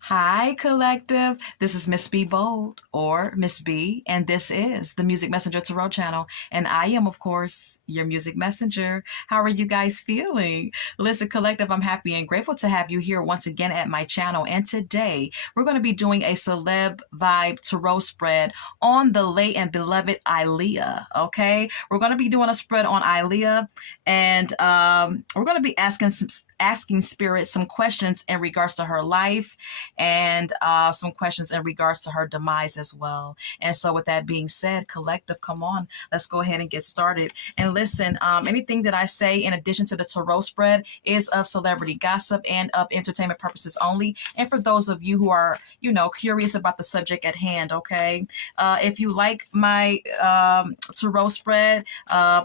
Hi, collective. This is Miss B Bold or Miss B, and this is the Music Messenger Tarot channel. And I am, of course, your music messenger. How are you guys feeling? Listen, collective, I'm happy and grateful to have you here once again at my channel. And today we're going to be doing a celeb vibe tarot spread on the late and beloved Aaliyah. Okay, we're going to be doing a spread on Aaliyah, and we're going to be asking spirit some questions in regards to her life and some questions in regards to her demise as well. And so with that being said, collective, come on, let's go ahead and get started. And listen, anything that I say in addition to the tarot spread is of celebrity gossip and of entertainment purposes only. And for those of you who are, curious about the subject at hand, okay? If you like my tarot spread,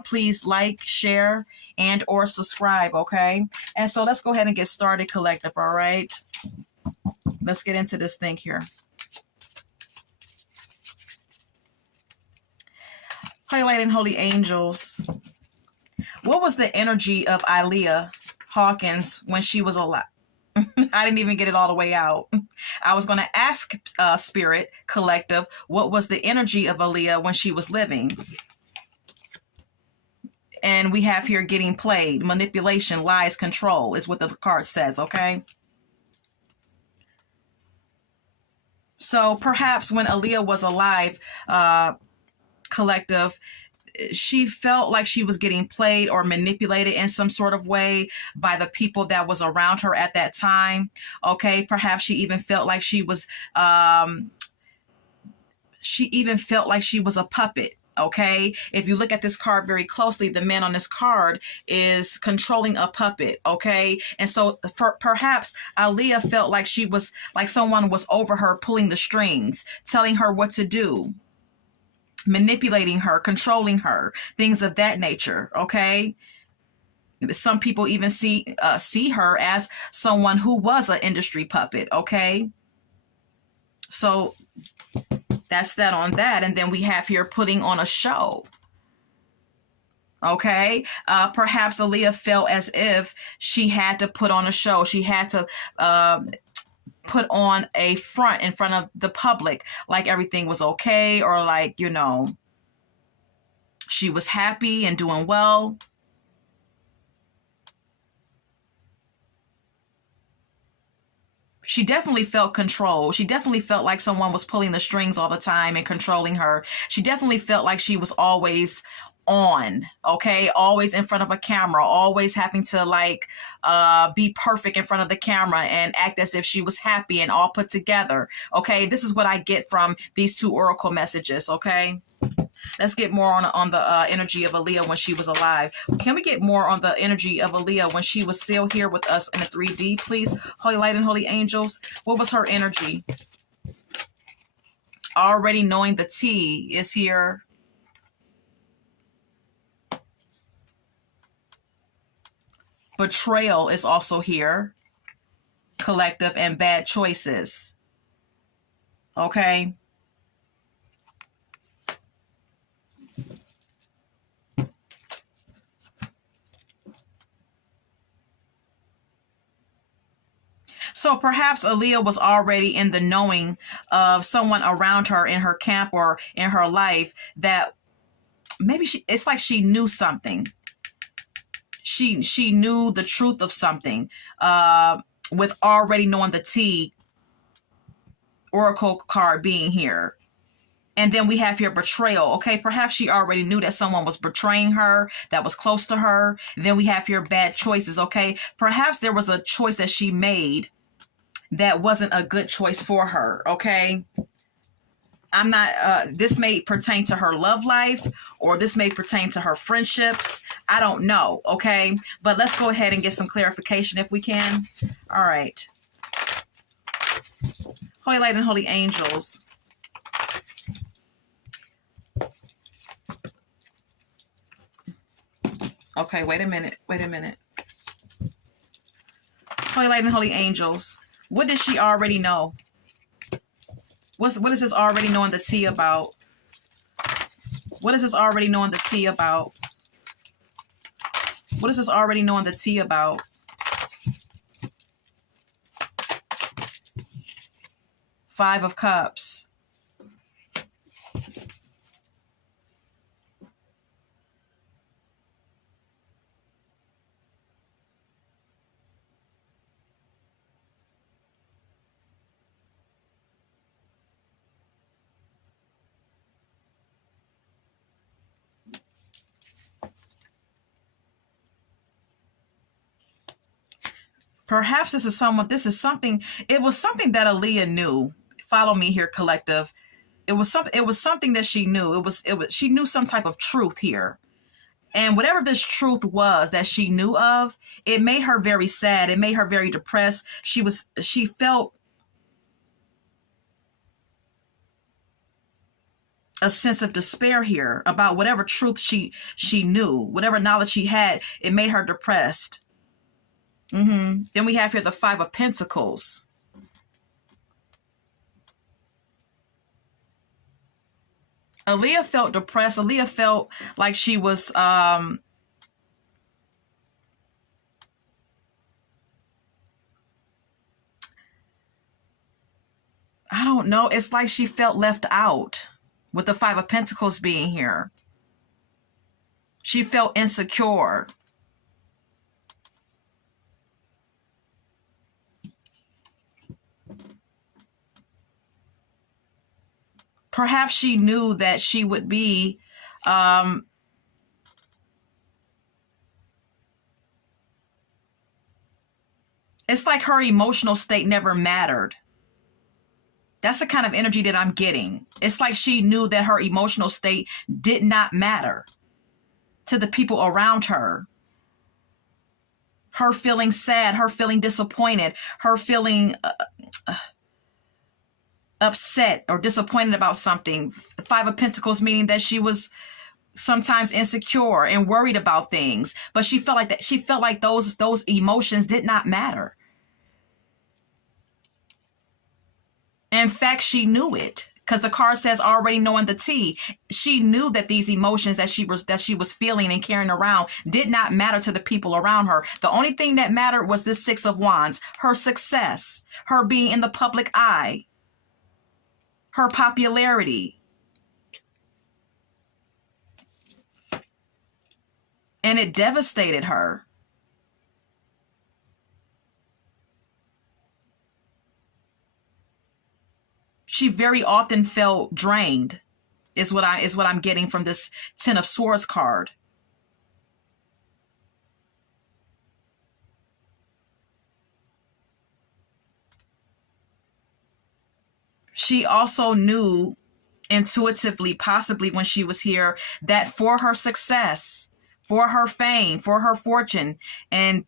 please like, share, and or subscribe, okay? And so let's go ahead and get started, collective, all right? Let's get into this thing here. Highlighting holy angels. What was the energy of Aaliyah Hawkins when she was alive? I didn't even get it all the way out. I was going to ask Spirit Collective, what was the energy of Aaliyah when she was living? And we have here getting played. Manipulation, lies, control is what the card says, okay? So perhaps when Aaliyah was alive, collective, she felt like she was getting played or manipulated in some sort of way by the people that was around her at that time. Okay, perhaps she even felt like she was a puppet. Okay, if you look at this card very closely, the man on this card is controlling a puppet. Okay, and so perhaps Aaliyah felt like she was like someone was over her, pulling the strings, telling her what to do, manipulating her, controlling her, things of that nature. Okay, some people even see her as someone who was an industry puppet. Okay, so that's that on that. And then we have here putting on a show. Okay. Perhaps Aaliyah felt as if she had to put on a show. She had to put on a front in front of the public, like everything was okay, or like, she was happy and doing well. She definitely felt control. She definitely felt like someone was pulling the strings all the time and controlling her. She definitely felt like she was always on, okay? Always in front of a camera, always having to be perfect in front of the camera and act as if she was happy and all put together, okay? This is what I get from these two oracle messages, okay? Let's get more on the energy of Aaliyah when she was alive. Can we get more on the energy of Aaliyah when she was still here with us in the 3D, please? Holy light and holy angels. What was her energy? Already knowing the tea is here. Betrayal is also here. Collective and bad choices. Okay. So perhaps Aaliyah was already in the knowing of someone around her in her camp or in her life that maybe it's like she knew something. She knew the truth of something with already knowing the T oracle card being here. And then we have here betrayal. Okay, perhaps she already knew that someone was betraying her, that was close to her. Then we have here bad choices. Okay, perhaps there was a choice that she made that wasn't a good choice for her. Okay, I'm not, this may pertain to her love life, or this may pertain to her friendships. I don't know. Okay, but let's go ahead and get some clarification if we can. All right. Holy light and holy angels. Okay, wait a minute. Holy light and holy angels. What did she already know? What is this already knowing the tea about? What is this already knowing the tea about? What is this already knowing the tea about? Five of Cups. Perhaps this is something, it was something that Aaliyah knew. Follow me here, collective. It was something that she knew. She knew some type of truth here. And whatever this truth was that she knew of, it made her very sad. It made her very depressed. She felt a sense of despair here about whatever truth she knew, whatever knowledge she had. It made her depressed. Then we have here the Five of Pentacles. Aaliyah felt depressed. Aaliyah felt like she was, I don't know. It's like she felt left out with the Five of Pentacles being here. She felt insecure. Perhaps she knew that she would be it's like her emotional state never mattered. That's the kind of energy that I'm getting. It's like she knew that her emotional state did not matter to the people around her. Her feeling sad, her feeling disappointed, her feeling upset or disappointed about something. The Five of Pentacles meaning that she was sometimes insecure and worried about things, but she felt like that. She felt like those emotions did not matter. In fact, she knew it, because the card says already knowing the tea. She knew that these emotions that she was feeling and carrying around did not matter to the people around her. The only thing that mattered was the Six of Wands, her success, her being in the public eye, her popularity. And it devastated her. She very often felt drained, is what I'm getting from this Ten of Swords card. She also knew intuitively, possibly when she was here, that for her success, for her fame, for her fortune and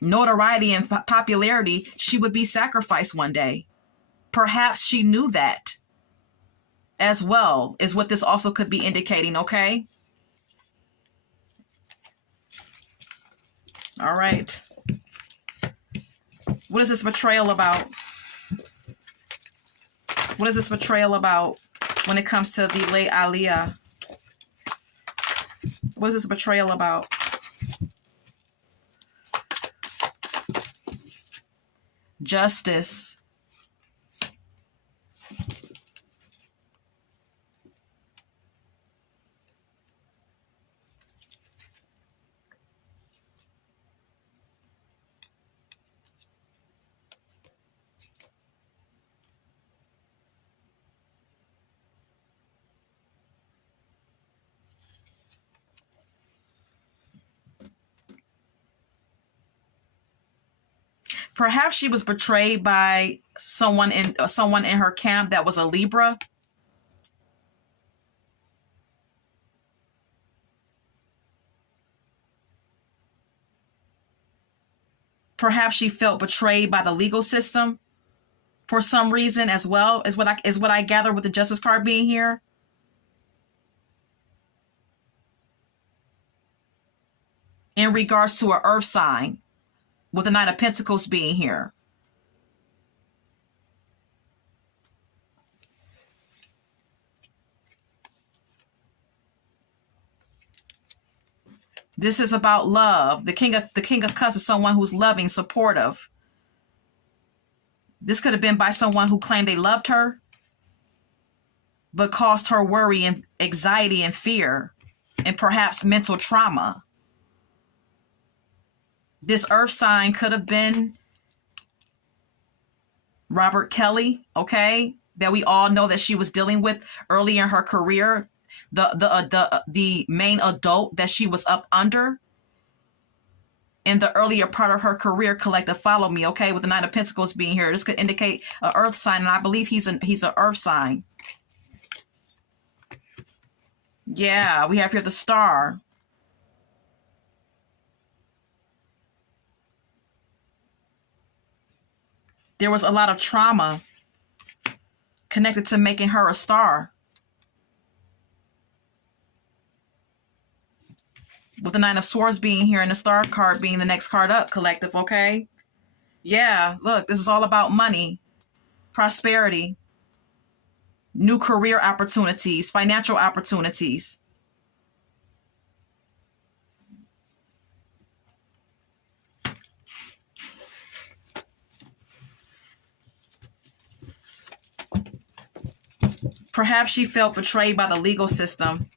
notoriety and popularity, she would be sacrificed one day. Perhaps she knew that as well, is what this also could be indicating, okay? All right. What is this betrayal about? What is this betrayal about when it comes to the late Aaliyah? What is this betrayal about? Justice. Perhaps she was betrayed by someone in her camp that was a Libra. Perhaps she felt betrayed by the legal system for some reason as well, is what I gather with the Justice card being here. In regards to an earth sign, with the Knight of Pentacles being here. This is about love. The King of Cups is someone who's loving, supportive. This could have been by someone who claimed they loved her, but caused her worry and anxiety and fear and perhaps mental trauma. This earth sign could have been Robert Kelly, okay, that we all know that she was dealing with early in her career, the main adult that she was up under in the earlier part of her career. Collective, follow me, okay, with the Nine of Pentacles being here. This could indicate an earth sign, and I believe he's an earth sign. Yeah, we have here the Star. There was a lot of trauma connected to making her a star. With the Nine of Swords being here and the Star card being the next card up, collective, okay? Yeah, look, this is all about money, prosperity, new career opportunities, financial opportunities. Perhaps she felt betrayed by the legal system,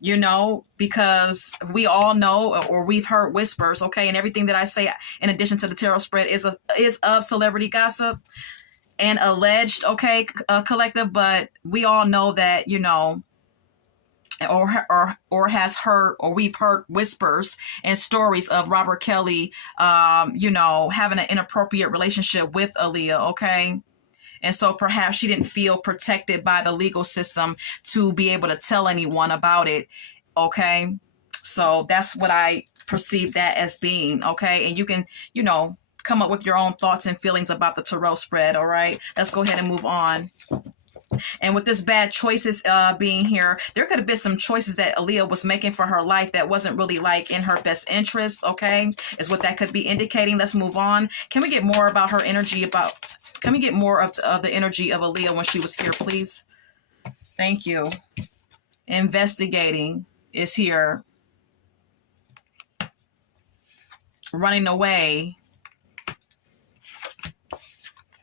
you know, because we all know, or we've heard whispers, okay, and everything that I say in addition to the tarot spread is of celebrity gossip and alleged, okay, collective, but we all know that, you know, or has heard, or we've heard whispers and stories of Robert Kelly, you know, having an inappropriate relationship with Aaliyah, okay? And so perhaps she didn't feel protected by the legal system to be able to tell anyone about it. Okay. So that's what I perceive that as being. Okay. And you can, you know, come up with your own thoughts and feelings about the tarot spread. All right. Let's go ahead and move on. And with this bad choices being here, there could have been some choices that Aaliyah was making for her life that wasn't really like in her best interest. Okay. Is what that could be indicating. Let's move on. Can we get more about her energy Can we get more of the energy of Aaliyah when she was here, please? Thank you. Investigating is here. Running away.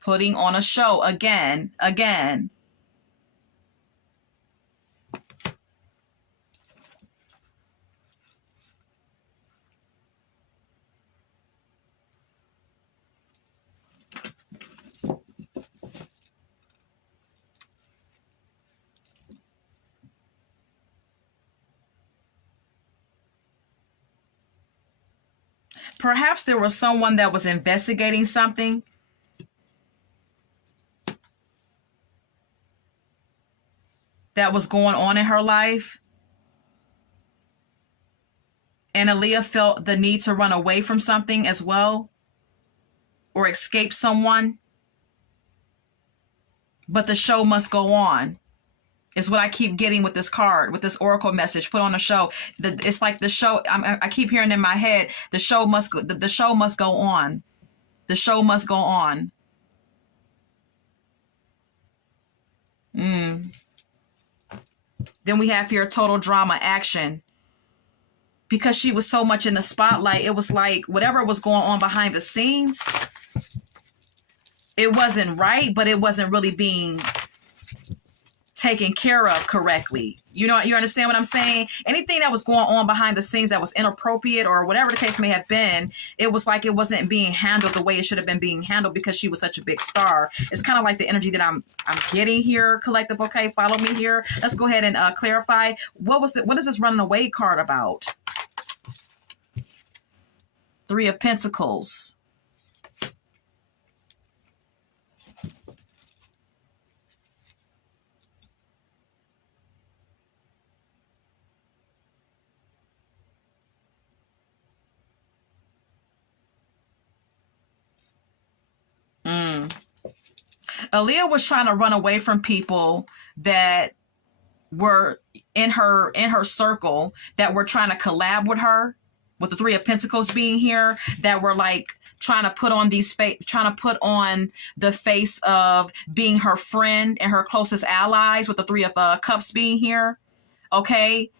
Putting on a show again. Perhaps there was someone that was investigating something that was going on in her life. And Aaliyah felt the need to run away from something as well, or escape someone. But the show must go on, is what I keep getting with this card, with this oracle message. Put on a show. It's like the show. I keep hearing in my head, the show must go. The show must go on. The show must go on. Then we have here total drama action. Because she was so much in the spotlight, it was like whatever was going on behind the scenes, it wasn't right, but it wasn't really being taken care of correctly. You know, you understand what I'm saying? Anything that was going on behind the scenes that was inappropriate or whatever the case may have been, it was like it wasn't being handled the way it should have been being handled because she was such a big star. It's kind of like the energy that I'm getting here, collective. Okay, follow me here. Let's go ahead and clarify. What is this running away card about? Three of Pentacles. Aaliyah was trying to run away from people that were in her circle that were trying to collab with her, with the Three of Pentacles being here, that were like trying to put on the face of being her friend and her closest allies, with the Three of Cups being here. Okay.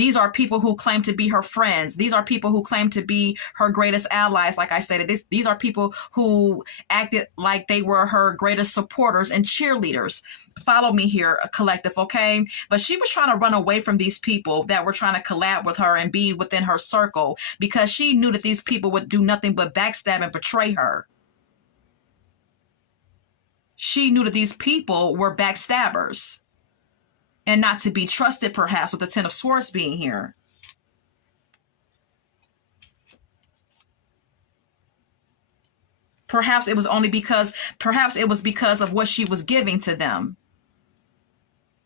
These are people who claim to be her friends. These are people who claim to be her greatest allies. Like I stated, these are people who acted like they were her greatest supporters and cheerleaders. Follow me here, collective, okay? But she was trying to run away from these people that were trying to collab with her and be within her circle because she knew that these people would do nothing but backstab and betray her. She knew that these people were backstabbers and not to be trusted, perhaps, with the Ten of Swords being here. Perhaps it was because of what she was giving to them,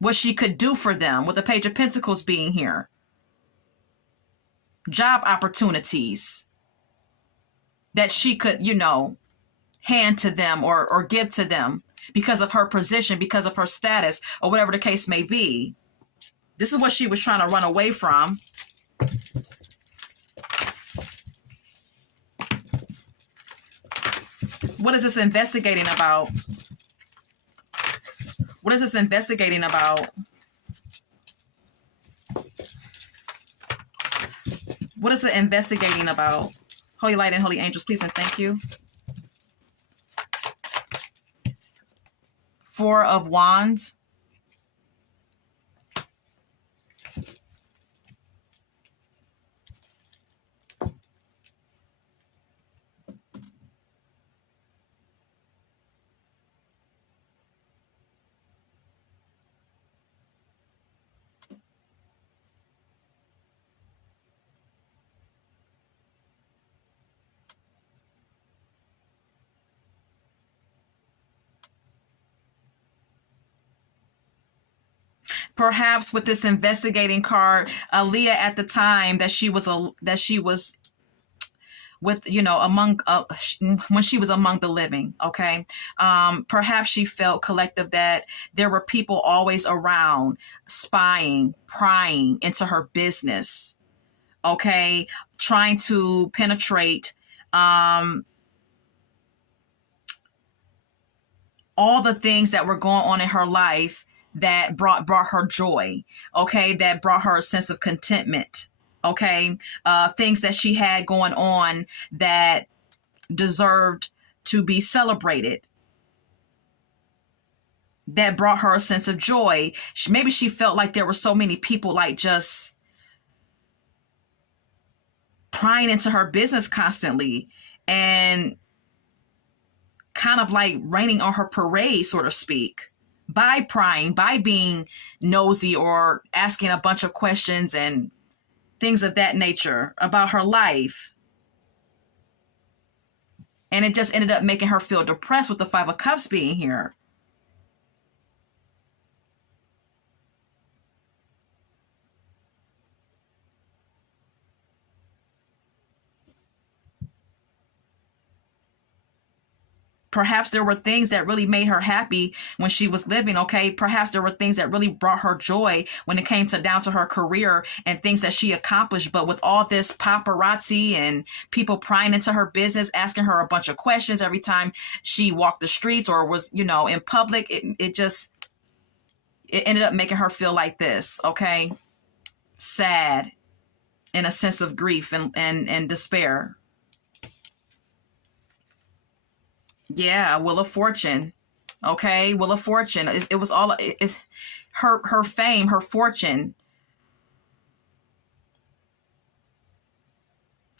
what she could do for them, with the Page of Pentacles being here. Job opportunities that she could, hand to them or give to them because of her position, because of her status, or whatever the case may be. This is what she was trying to run away from. What is this investigating about? What is this investigating about? What is it investigating about? Holy light and holy angels, please and thank you. Four of Wands. Perhaps with this investigating card, Aaliyah at the time that she was with, among when she was among the living, okay, perhaps she felt, collective, that there were people always around spying, prying into her business, okay, trying to penetrate all the things that were going on in her life that brought her joy, okay, that brought her a sense of contentment, okay, things that she had going on that deserved to be celebrated, that brought her a sense of joy. Maybe she felt like there were so many people like just prying into her business constantly and kind of like raining on her parade, so to speak, by prying, by being nosy or asking a bunch of questions and things of that nature about her life. And it just ended up making her feel depressed with the Five of Cups being here. Perhaps there were things that really made her happy when she was living, okay? Perhaps there were things that really brought her joy when it came down to her career and things that she accomplished. But with all this paparazzi and people prying into her business, asking her a bunch of questions every time she walked the streets or was, in public, it ended up making her feel like this, okay? Sad, in a sense of grief and despair. Yeah, Wheel of Fortune. Okay, Wheel of Fortune. It was all, it's her fame, her fortune,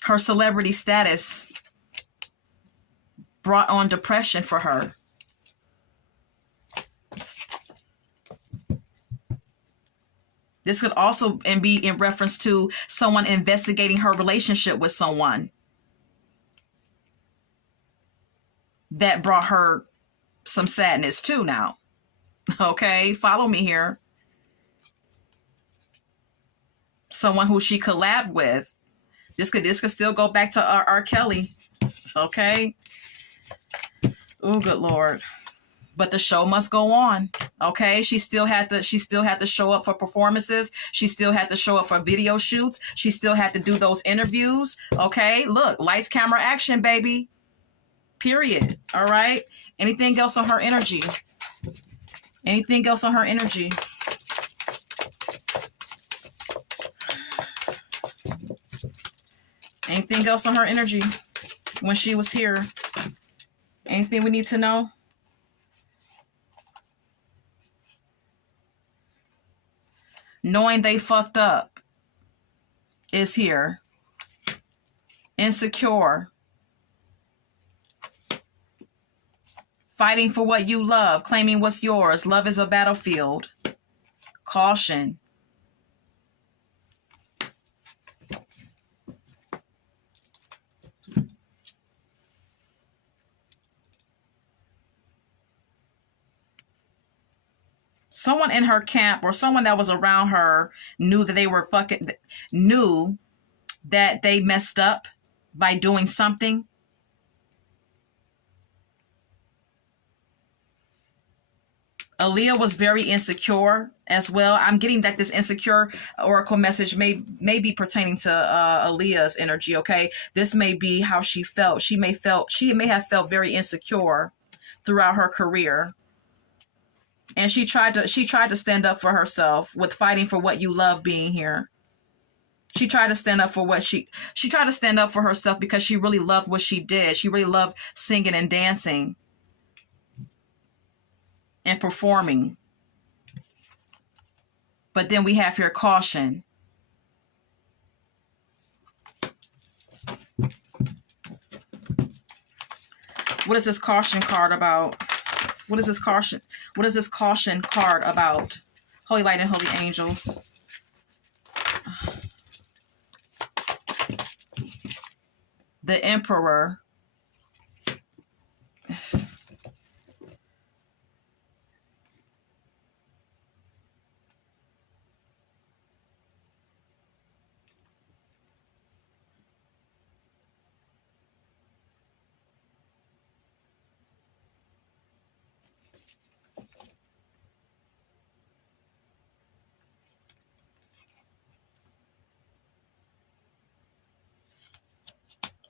her celebrity status brought on depression for her. This could also be in reference to someone investigating her relationship with someone that brought her some sadness too now. Okay, follow me here. Someone who she collabed with. This could still go back to R. Kelly. Okay. Oh, good Lord. But the show must go on. Okay. She still had to show up for performances. She still had to show up for video shoots. She still had to do those interviews. Okay. Look, lights, camera, action, baby. Period. All right. Anything else on her energy? Anything else on her energy? Anything else on her energy when she was here? Anything we need to know? Knowing they fucked up is here. Insecure. Fighting for what you love. Claiming what's yours. Love is a battlefield. Caution. Someone in her camp or someone that was around her knew that they were knew that they messed up by doing something. Aaliyah was very insecure as well. I'm getting that this insecure oracle message may be pertaining to Aaliyah's energy. Okay, this may be how she felt. She may have felt very insecure throughout her career. And she tried to stand up for herself with fighting for what you love being here. She tried to stand up for what she tried to stand up for herself because she really loved what she did. She really loved singing and dancing and performing. But then we have here caution. What is this caution card about? What is this caution? What is this caution card about? Holy light and holy angels. The Emperor.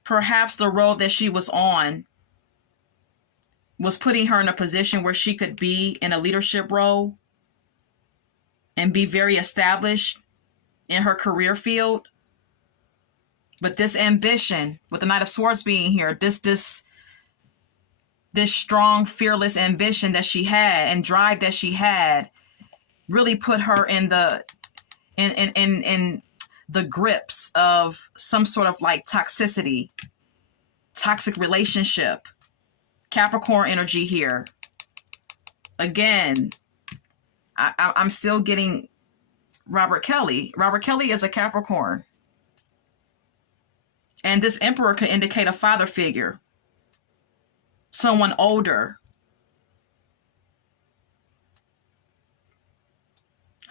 Perhaps the road that she was on was putting her in a position where she could be in a leadership role and be very established in her career field. But this ambition, with the Knight of Swords being here, this strong, fearless ambition that she had and drive that she had really put her in the grips of some sort of like toxicity, toxic relationship. Capricorn energy here. Again, I'm still getting Robert Kelly. Robert Kelly is a Capricorn. And this Emperor could indicate a father figure. Someone older.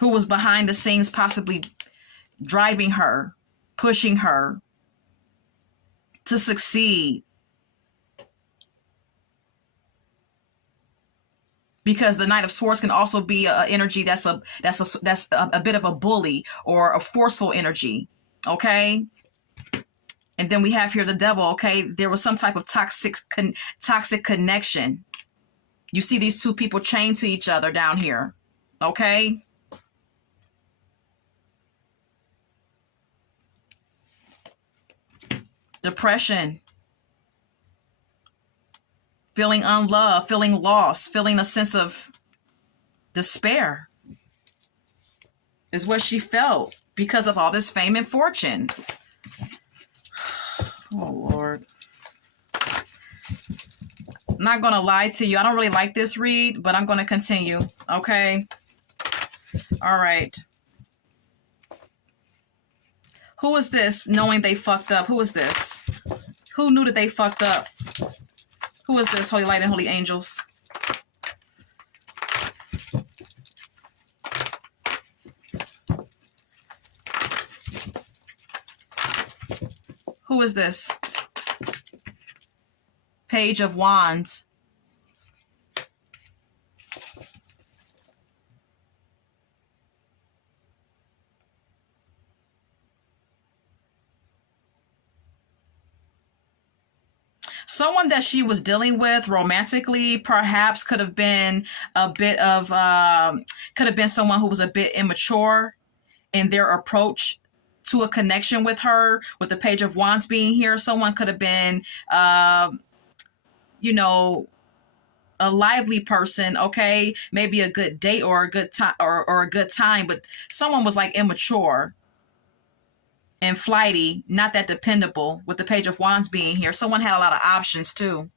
Who was behind the scenes possibly driving her, pushing her to succeed. Because the Knight of Swords can also be an energy that's a bit of a bully or a forceful energy. Okay. And then we have here the Devil. Okay. There was some type of toxic connection. You see these two people chained to each other down here. Okay. Depression. Feeling unloved, feeling lost, feeling a sense of despair is what she felt because of all this fame and fortune. Oh, Lord. I'm not going to lie to you. I don't really like this read, but I'm going to continue. Okay. All right. Who is this knowing they fucked up? Who is this? Who knew that they fucked up? Who is this, Holy Light and Holy Angels? Who is this? Page of Wands. Someone that she was dealing with romantically perhaps could have been a bit of, could have been someone who was a bit immature in their approach to a connection with her, with the Page of Wands being here. Someone could have been, you know, a lively person, okay? Maybe a good date or a good time or a good time, but someone was like immature and flighty, not that dependable with the Page of Wands being here. Someone had a lot of options too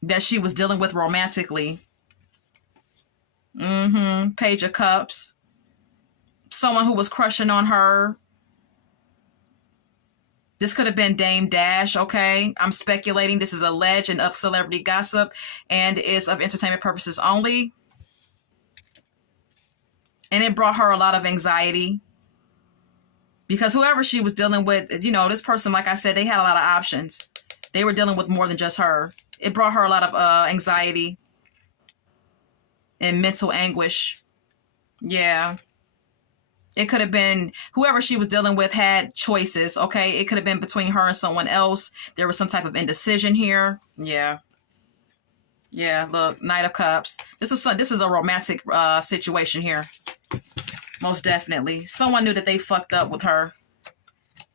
that she was dealing with romantically. Page of Cups. Someone who was crushing on her. This could have been Dame Dash, okay? I'm speculating. This is alleged and of celebrity gossip and is of entertainment purposes only. And it brought her a lot of anxiety because whoever she was dealing with, you know, this person, like I said, they had a lot of options. They were dealing with more than just her. It brought her a lot of anxiety and mental anguish. Yeah. It could have been whoever she was dealing with had choices, okay? It could have been between her and someone else. There was some type of indecision here. Yeah. Yeah, look, Knight of Cups. This is a romantic situation here. Most definitely. Someone knew that they fucked up with her.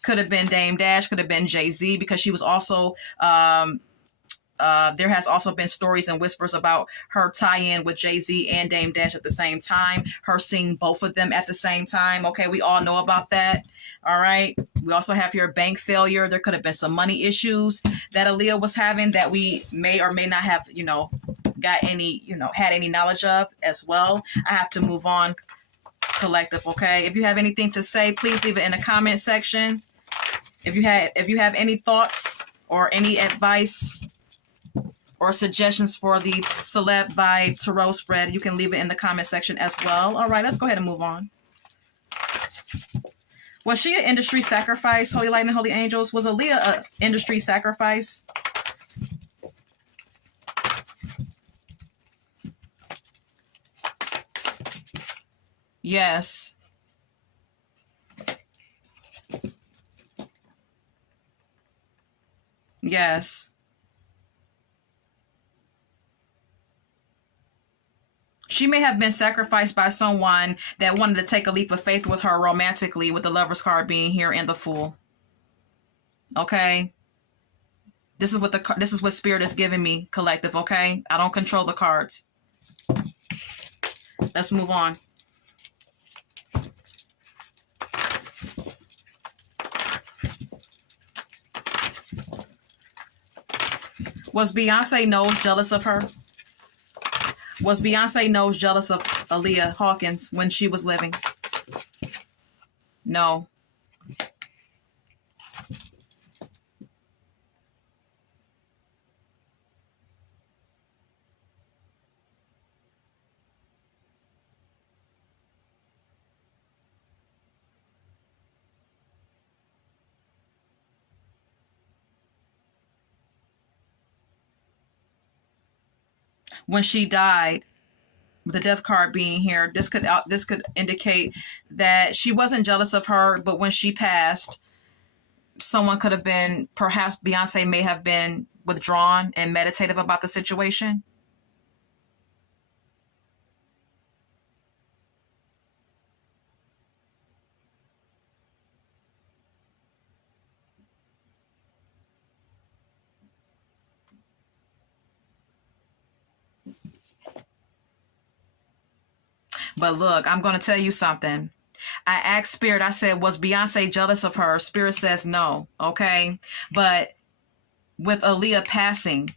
Could have been Dame Dash, could have been Jay-Z, because she was also there has also been stories and whispers about her tie-in with Jay-Z and Dame Dash at the same time. Her seeing both of them at the same time. Okay, we all know about that. All right. We also have here bank failure. There could have been some money issues that Aaliyah was having that we may or may not have, you know, got any, you know, had any knowledge of as well. I have to move on, collective. Okay. If you have anything to say, please leave it in the comment section. If you have any thoughts or any advice or suggestions for the Celeb Vibe Tarot spread, you can leave it in the comment section as well. All right, let's go ahead and move on. Was she an industry sacrifice? Holy Light and Holy Angels. Was Aaliyah an industry sacrifice? Yes. Yes. She may have been sacrificed by someone that wanted to take a leap of faith with her romantically, with the Lover's card being here and the Fool. Okay? This is what Spirit is giving me, collective, okay? I don't control the cards. Let's move on. Was Beyonce Knowles jealous of her? Was Beyonce Knowles jealous of Aaliyah Hawkins when she was living? No. When she died, the death card being here, this could indicate that she wasn't jealous of her, but when she passed, someone could have been, perhaps Beyonce may have been withdrawn and meditative about the situation. But look, I'm going to tell you something. I asked Spirit, I said, was Beyonce jealous of her? Spirit says no, okay? But with Aaliyah passing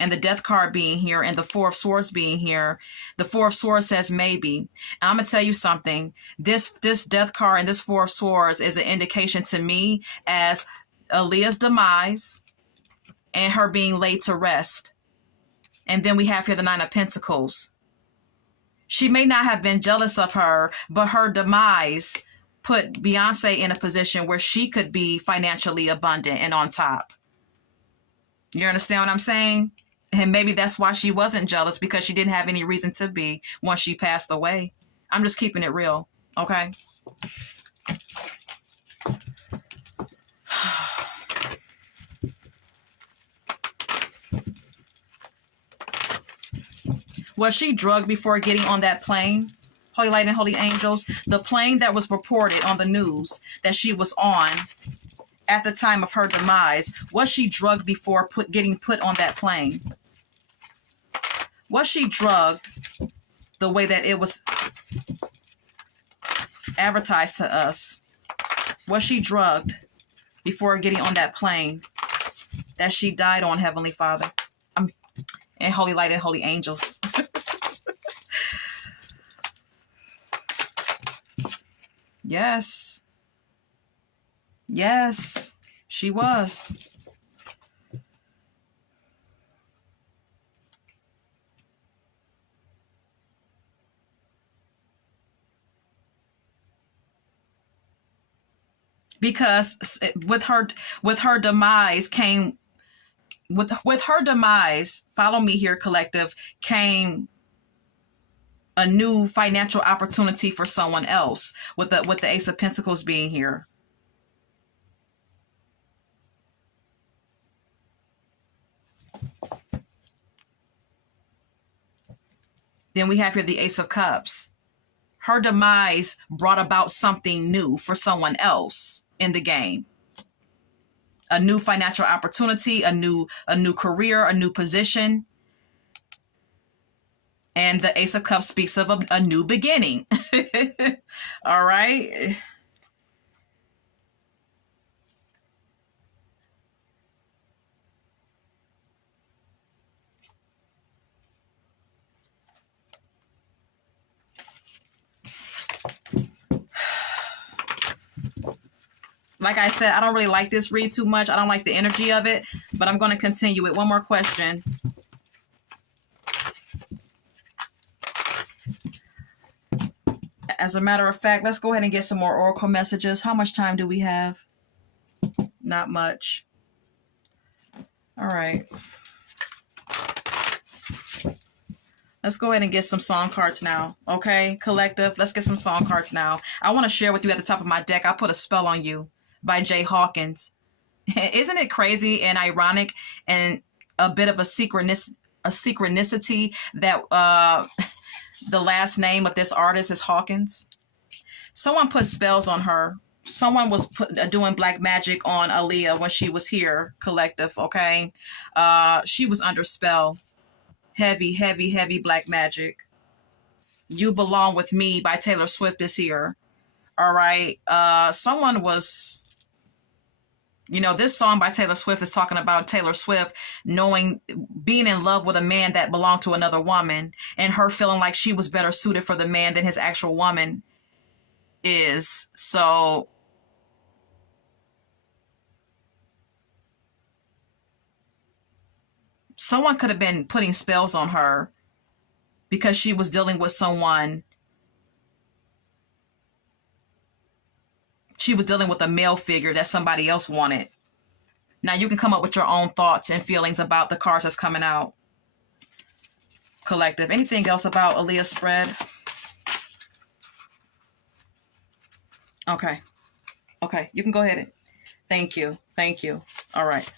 and the death card being here and the Four of Swords being here, the Four of Swords says maybe. And I'm going to tell you something. This death card and this Four of Swords is an indication to me as Aaliyah's demise and her being laid to rest. And then we have here the Nine of Pentacles. She may not have been jealous of her, but her demise put Beyonce in a position where she could be financially abundant and on top. You understand what I'm saying? And maybe that's why she wasn't jealous, because she didn't have any reason to be once she passed away. I'm just keeping it real, okay? Was she drugged before getting on that plane? Holy light and holy angels, the plane that was reported on the news that she was on at the time of her demise, was she drugged before getting put on that plane? Was she drugged the way that it was advertised to us? Was she drugged before getting on that plane that she died on, Heavenly Father? And holy light and holy angels. Yes. Yes, she was. Because with her demise came with her demise, follow me here, collective, came a new financial opportunity for someone else, with the Ace of Pentacles being here. Then we have here the Ace of Cups. Her demise brought about something new for someone else in the game. A new financial opportunity, a new career, a new position. And the Ace of Cups speaks of a new beginning. All right. Like I said, I don't really like this read too much. I don't like the energy of it, but I'm going to continue with one more question. As a matter of fact, let's go ahead and get some more oracle messages. How much time do we have? Not much. All right. Let's go ahead and get some song cards now. Okay, collective, let's get some song cards now. I want to share with you at the top of my deck, I Put a Spell on You by Jay Hawkins. Isn't it crazy and ironic and a bit of a synchronicity that the last name of this artist is Hawkins? Someone put spells on her. Someone was doing black magic on Aaliyah when she was here, collective, okay? She was under spell. Heavy, heavy, heavy black magic. You Belong With Me by Taylor Swift is here. All right. Someone was, this song by Taylor Swift is talking about Taylor Swift being in love with a man that belonged to another woman, and her feeling like she was better suited for the man than his actual woman is. So someone could have been putting spells on her because she was dealing with someone. She was dealing with a male figure that somebody else wanted. Now you can come up with your own thoughts and feelings about the cards that's coming out, collective. Anything else about Aaliyah's spread? Okay. Okay, you can go ahead. Thank you. Thank you. All right.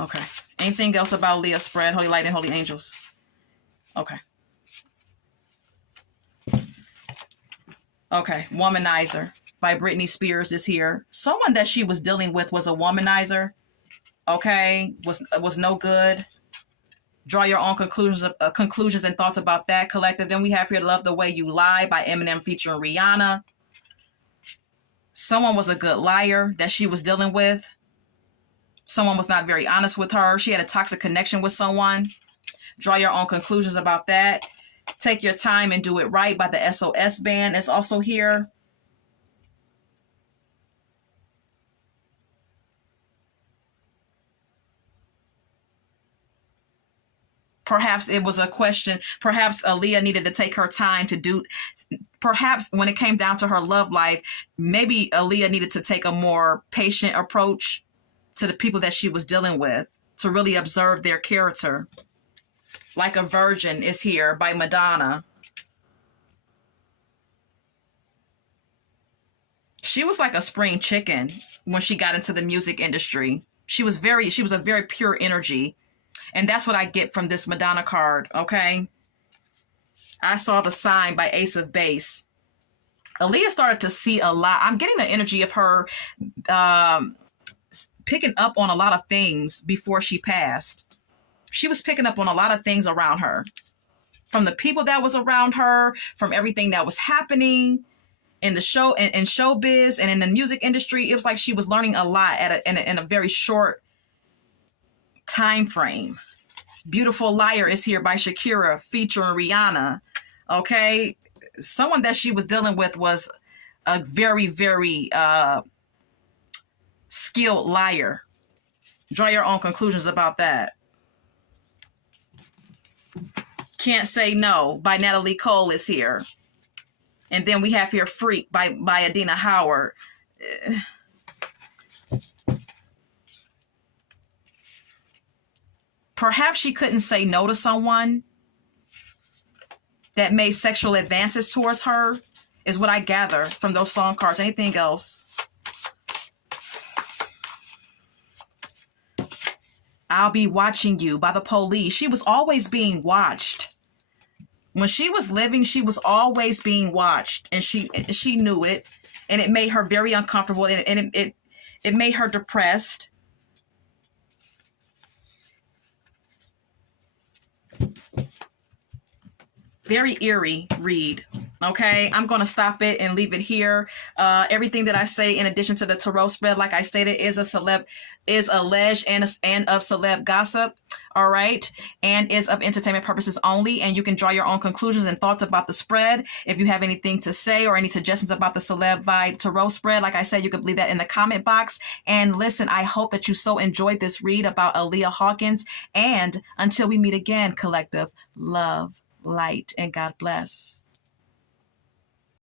Okay. Anything else about Aaliyah's spread? Holy light and holy angels. Okay. Okay. Womanizer by Britney Spears is here. Someone that she was dealing with was a womanizer. Okay. Was no good. Draw your own conclusions and thoughts about that, collective. Then we have here Love the Way You Lie by Eminem featuring Rihanna. Someone was a good liar that she was dealing with. Someone was not very honest with her. She had a toxic connection with someone. Draw your own conclusions about that. Take Your Time and Do It Right by the SOS Band is also here. Perhaps it was a question. Perhaps Aaliyah needed to take her time to do. Perhaps when it came down to her love life, maybe Aaliyah needed to take a more patient approach to the people that she was dealing with, to really observe their character. Like a Virgin is here by Madonna. She was like a spring chicken when she got into the music industry. She was a very pure energy. And that's what I get from this Madonna card, okay? I saw the sign by Ace of Base. Aaliyah started to see a lot. I'm getting the energy of her picking up on a lot of things before she passed. She was picking up on a lot of things around her, from the people that was around her, from everything that was happening in the show, in showbiz and in the music industry. It was like she was learning a lot in a very short time frame. Beautiful Liar is here by Shakira featuring Rihanna. Okay, someone that she was dealing with was a very, very skilled liar. Draw your own conclusions about that. Can't Say No by Natalie Cole is here. And then we have here Freak by Adina Howard. Perhaps she couldn't say no to someone that made sexual advances towards her, is what I gather from those song cards. Anything else? I'll Be Watching You by The Police. She was always being watched. When she was living, she was always being watched, and she knew it, and it made her very uncomfortable, and it made her depressed. Very eerie read. Okay, I'm going to stop it and leave it here. Everything that I say, in addition to the tarot spread, like I stated, is alleged and of celeb gossip. All right, and is of entertainment purposes only. And you can draw your own conclusions and thoughts about the spread. If you have anything to say or any suggestions about the Celeb Vibe Tarot spread, like I said, you can leave that in the comment box. And listen, I hope that you so enjoyed this read about Aaliyah Hawkins. And until we meet again, collective, love, light, and God bless.